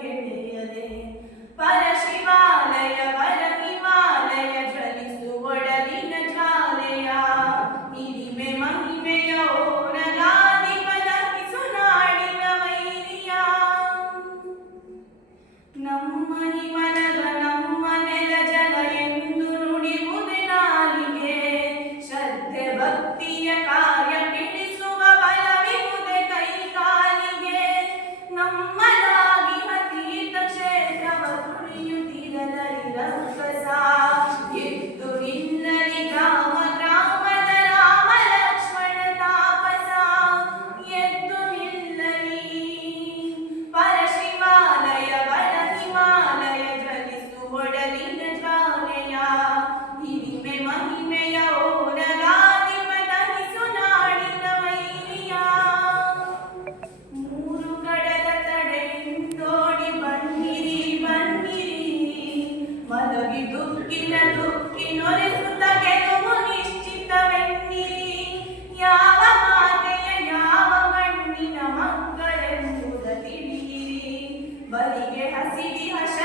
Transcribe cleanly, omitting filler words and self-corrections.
ಗೆಳೆಯದೆ ಪರಶಿವಾಲಯ ವರ ಹಿಮಾಲಯ ಜ್ವಲಿಸು ಒಡಲಿನ ಜ್ವಾಲೆಯ ಹಿರಿಮೆ ಮಹಿಮೆಯ ಓರಲಾದಿಪದ ಕಿಸುನಾಡಿನ ವೈರಿಯ ನಮ್ಮ ಹಿಮನದ ನಮ್ಮ ನೆಲ ಜಲ ಎಂದು ನುಡಿಯುವುದೇ ನಾಲಿಗೆ ಶ್ರದ್ಧೆ ಭಕ್ತಿಯ ಕಾರ್ಯ ತಿಳಿಸುವ ಬಲವಿರುವುದೇ ಕೈ ಕಾಲಿಗೆ ನಮ್ಮದಾಗಿ ತೀರ್ಥ ಕ್ಷೇತ್ರವ ತುಳಿಯುತ್ತಿರಲಿ ರಕ್ಕಸ ಎದ್ದು ನಿಲ್ಲಲಿ ಗ್ರಾಮ ಗ್ರಾಮದ ರಾಮ ಲಕ್ಷ್ಮಣ ತಾಪಸ ಎದ್ದು ನಿಲ್ಲಲಿ ಪರಶಿವಾಲಯ ವರ ಹಿಮಾಲಯ ಜ್ವಲಿಸು ಒಡಲಿನ ಜ್ವಾಲೆಯ ಹಿರಿಮೆ ಮಹಿಮೆಯ ಓರಗಾದಿಪದ ಹಿಸುನಾಡಿನ ವೈರಿಯ ಮೂರು ಕಡಲ ತಡೆಯಿಂದೋಡಿ ಬನ್ನಿರಿ ಬನ್ನಿರಿ ಮಲಗಿ ದುಃಖಿ ನೊರೆಸುತ್ತ ಗೆಲುವು ನಿಶ್ಚಿತವೆನ್ನಿರಿ ಯಾವ ಮಾತೆಯ ಯಾವ ಮಣ್ಣಿನ ಮಕ್ಕಳೆಂಬುದ ತಿಳಿಯಿರಿ ಬಲಿಗೆ ಹಸಿಡಿ ಹರ್ಷ